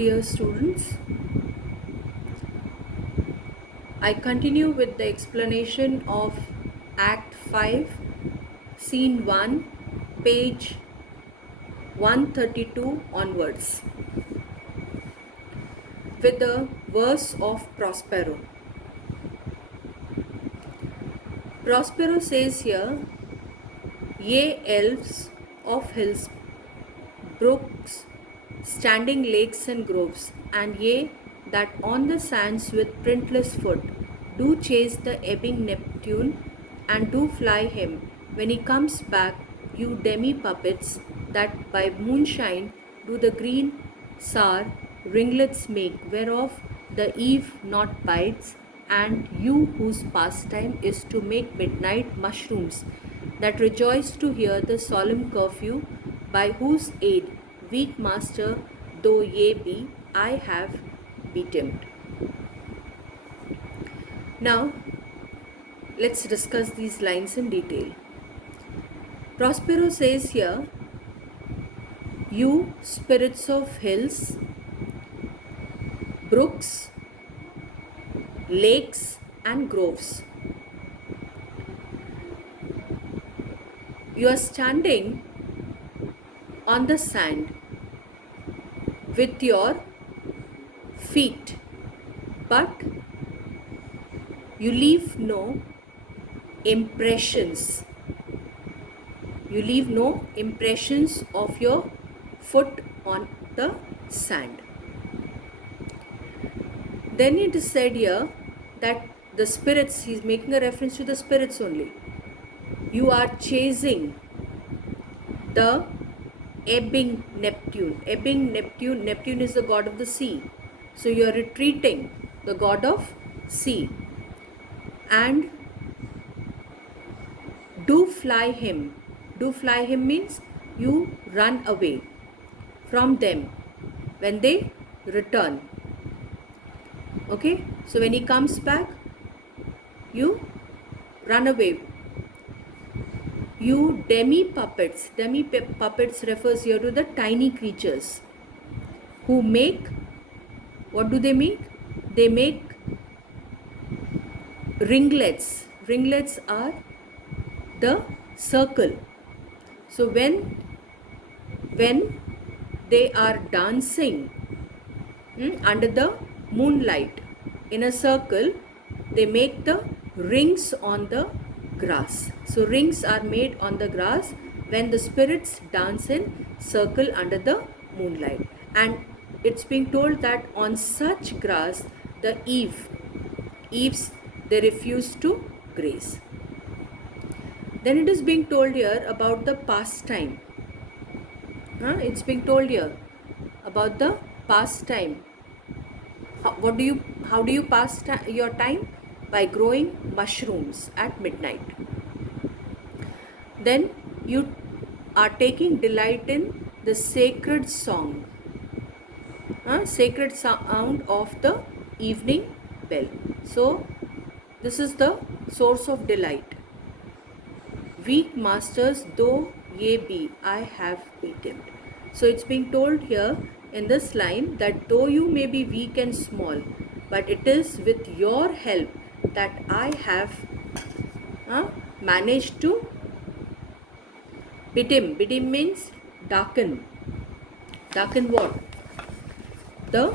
Dear students, I continue with the explanation of Act 5, Scene 1, page 132 onwards, with the verse of Prospero. Prospero says here, "Ye elves of hills, brooks, standing lakes and groves, and ye that on the sands with printless foot do chase the ebbing Neptune, and do fly him when he comes back, you demi-puppets that by moonshine do the green sour ringlets make, whereof the eve not bites, and you whose pastime is to make midnight mushrooms, that rejoice to hear the solemn curfew, by whose aid, weak master though ye be, I have betemmed." Now, let's discuss these lines in detail. Prospero says here, "You spirits of hills, brooks, lakes and groves, you are standing on the sand with your feet, but you leave no impressions. You leave no impressions of your foot on the sand." Then it is said here that the spirits, he is making a reference to the spirits only. You are chasing the ebbing Neptune. Ebbing Neptune, Neptune is the god of the sea. So you are retreating the god of sea. And do fly him. Do fly him means you run away from them when they return. Okay, so when he comes back, you run away. You demi-puppets. Demi-puppets refers here to the tiny creatures who make, what do they make? They make ringlets. Ringlets are the circle. So when they are dancing under the moonlight in a circle, they make the rings on the grass. So rings are made on the grass when the spirits dance in circle under the moonlight. And it's being told that on such grass, the eves, they refuse to graze. Then it is being told here about the pastime. It's being told here about the pastime. How do you pass your time? By growing mushrooms at midnight. Then you are taking delight in the sacred song, sacred sound of the evening bell. So this is the source of delight. Weak masters though ye be, I have betemmed. So it's being told here in this line that though you may be weak and small, but it is with your help that I have managed to betem. Betem means darken. Darken what? The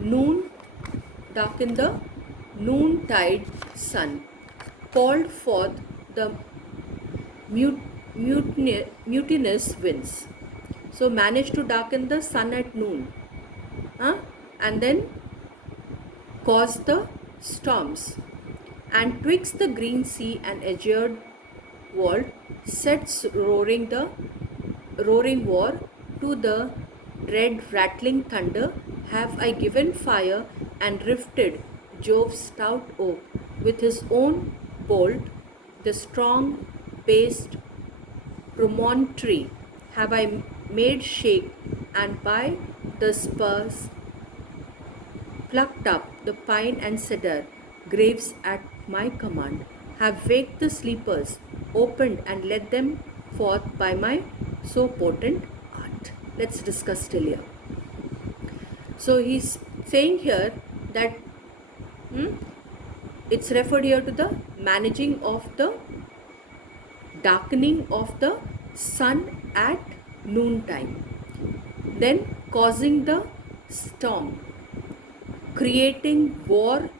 noon, darken the noontide sun, called forth the mutinous winds. So managed to darken the sun at noon, and then cause the storms, and twixt the green sea and azure world sets roaring war to the dread rattling thunder, have I given fire and rifted Jove's stout oak with his own bolt, the strong based promontory have I made shake, and by the spurs plucked up the pine and cedar graves at my command. have waked the sleepers, opened and led them forth by my so potent art. Let's discuss till here. So he's saying here that it's referred here to the managing of the darkening of the sun at noontime, then causing the storm, creating war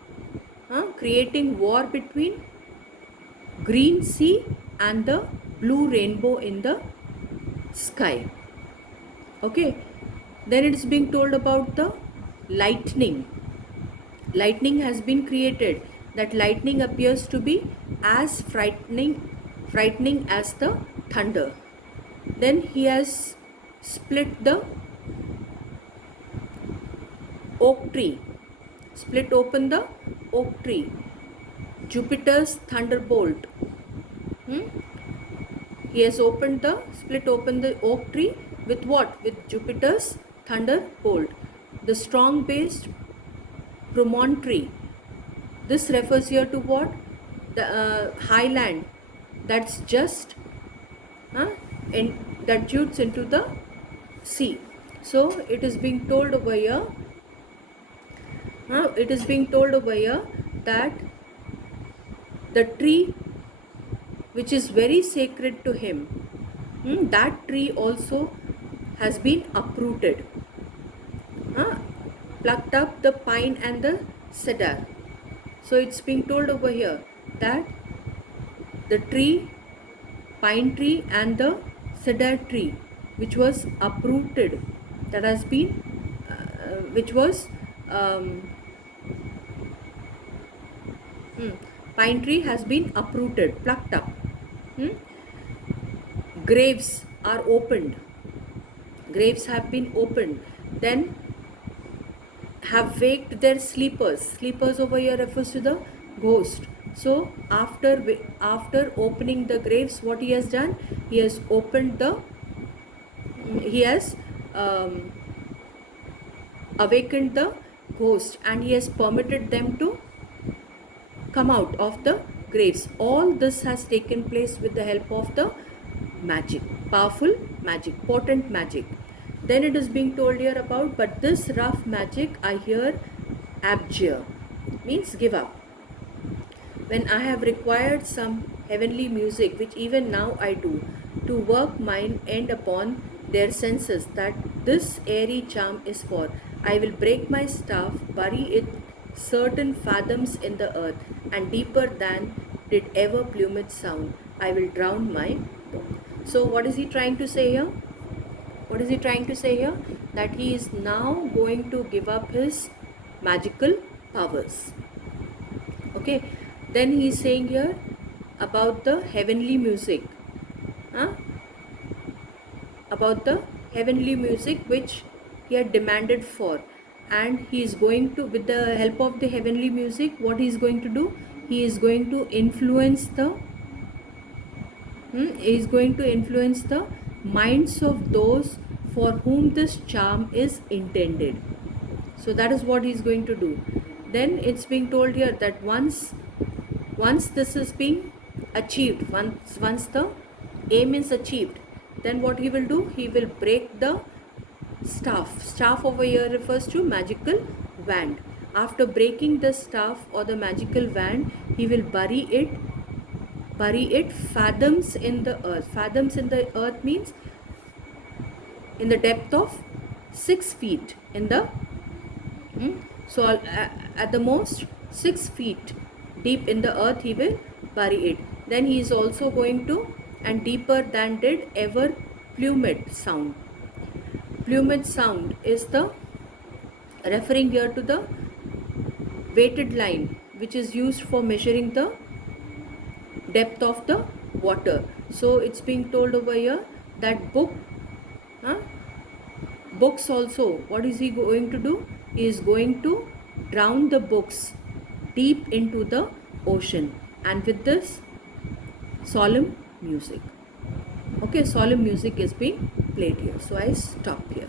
between green sea and the blue rainbow in the sky. Okay, then it is being told about the lightning. Lightning has been created. That lightning appears to be as frightening as the thunder. Then he has split the oak tree, split open the oak tree, Jupiter's thunderbolt. He has split open the oak tree with what? With Jupiter's thunderbolt. The strong based promontory. This refers here to what? The highland that's just that jutes into the sea. So it is being told over here. That the tree which is very sacred to him, that tree also has been uprooted. Plucked up the pine and the cedar. So it's being told over here that the tree, pine tree and the cedar tree, which was uprooted, that has been, pine tree has been uprooted, plucked up. Graves are opened. Graves have been opened. Then have waked their sleepers. Sleepers over here refers to the ghost. So after opening the graves, what he has done? He has awakened the ghost, and he has permitted them to come out of the graves. All this has taken place with the help of the magic, powerful magic, potent magic. Then it is being told here about, but this rough magic I hear abjure, means give up. When I have required some heavenly music, which even now I do, to work mine end upon their senses, that this airy charm is for, I will break my staff, bury it certain fathoms in the earth, and deeper than did ever plumage sound, I will drown my tongue. So what is he trying to say here? What is he trying to say here? That he is now going to give up his magical powers. Okay. Then he is saying here about the heavenly music. About the heavenly music which he had demanded for. And he is going to, with the help of the heavenly music, what he is going to do? He is going to influence the minds of those for whom this charm is intended. So that is what he is going to do. Then it's being told here that once this is being achieved, once the aim is achieved, then what he will do? He will break the staff. Staff over here refers to magical wand. After breaking the staff or the magical wand, he will bury it fathoms in the earth. Fathoms in the earth means in the depth of 6 feet in the so at the most 6 feet deep in the earth he will bury it. Then he is also going to, and deeper than did ever plumage sound. Plumage sound is the referring here to the weighted line which is used for measuring the depth of the water. So it's being told over here that books also, what is he going to do? He is going to drown the books deep into the ocean, and with this solemn music. Okay, solemn music is being played here. So I stop here.